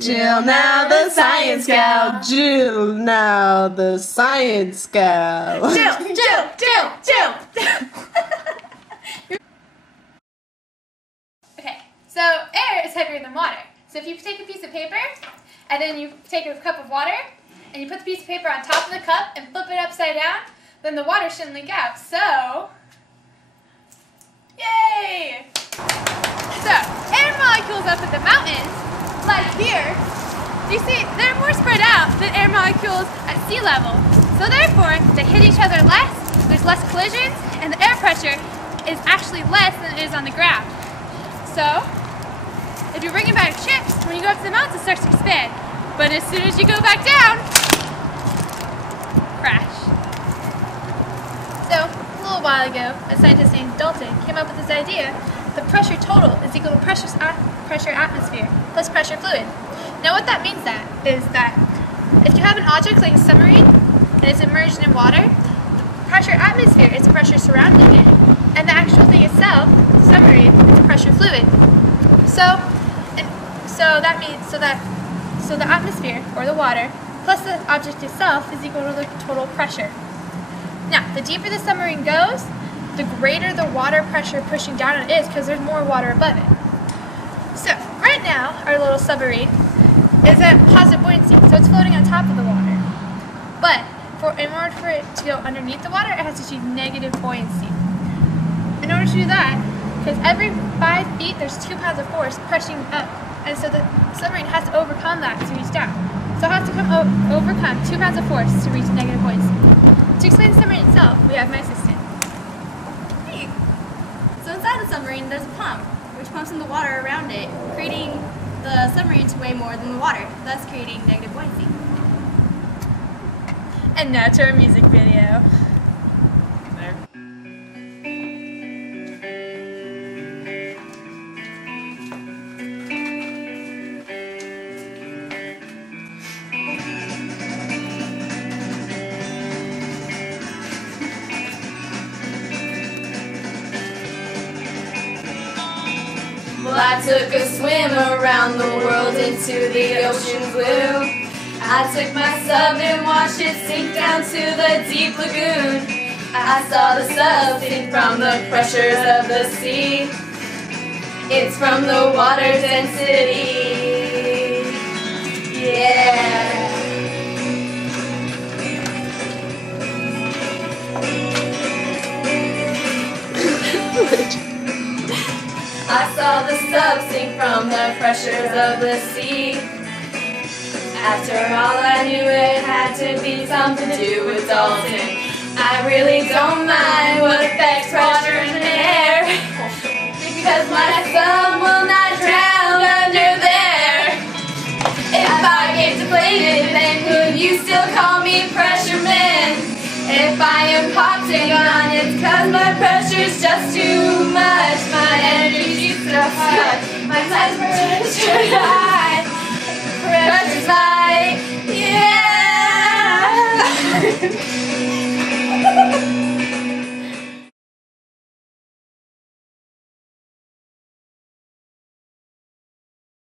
Jill now the science gal. Jill now the science gal. Jill. Okay, so air is heavier than water. So if you take a piece of paper and then you take a cup of water and you put the piece of paper on top of the cup and flip it upside down, then the water shouldn't leak out. So, yay! So, air molecules up at the mountains, like here, you see they're more spread out than air molecules at sea level. So therefore, they hit each other less, there's less collisions, and the air pressure is actually less than it is on the ground. So, if you're bringing back chips, when you go up to the mountains, it starts to expand. But as soon as you go back down, crash. So, a little while ago, a scientist named Dalton came up with this idea: the pressure total is equal to pressure atmosphere plus pressure fluid. Now what that means is that if you have an object like a submarine and it's immersed in water, the pressure atmosphere is the pressure surrounding it, and the actual thing itself, the submarine, is a pressure fluid. So the atmosphere, or the water, plus the object itself is equal to the total pressure. Now, the deeper the submarine goes, the greater the water pressure pushing down on it is, because there's more water above it. So, right now, our little submarine is at positive buoyancy, so it's floating on top of the water. But, in order for it to go underneath the water, it has to achieve negative buoyancy. In order to do that, because every 5 feet there's 2 pounds of force pushing up, and so the submarine has to overcome that to reach down. So it has to overcome 2 pounds of force to reach negative buoyancy. To explain the submarine itself, we have my assistant. Hey. So inside the submarine there's a pump, which pumps in the water around it, creating the submarine to weigh more than the water, thus creating negative buoyancy. And now to our music video. Well, I took a swim around the world into the ocean blue. I took my sub and watched it sink down to the deep lagoon. I saw the sub sink from the pressures of the sea. It's from the water density. Yeah. I saw the sub sink from the pressures of the sea. After all, I knew it had to be something to do with Dalton. I really don't mind what affects pressure in the air, because my sub will not drown under there. If I get deflated, then could you still call me Pressure Man? If I am popping on, it's cause my pressure's just too much. My energy's just high. My blood pressure's high. Pressure's high. Yeah.